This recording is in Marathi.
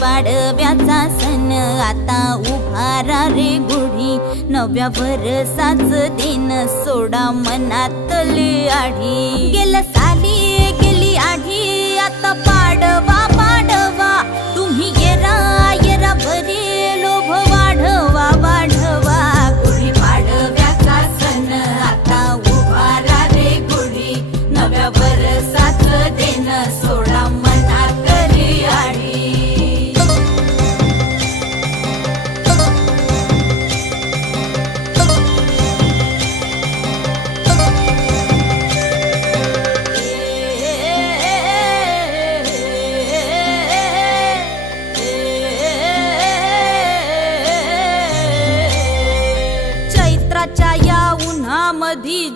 पाडव्याचा सण आता उभारा रे गुढी, नव्या वर्षाच दिन सोडा मनातली आढी। गेल्या साली गेली आढी, आता पाडवा पाडवा, तुम्ही येरा येरा भरी लोभ वाढवा वाढवा। गुढी पाडव्याचा सण आता उभारा रे गुढी, नव्या वर्षाच दिन सोडा मनातली आढी। चैत्राच्या या उन्हामधी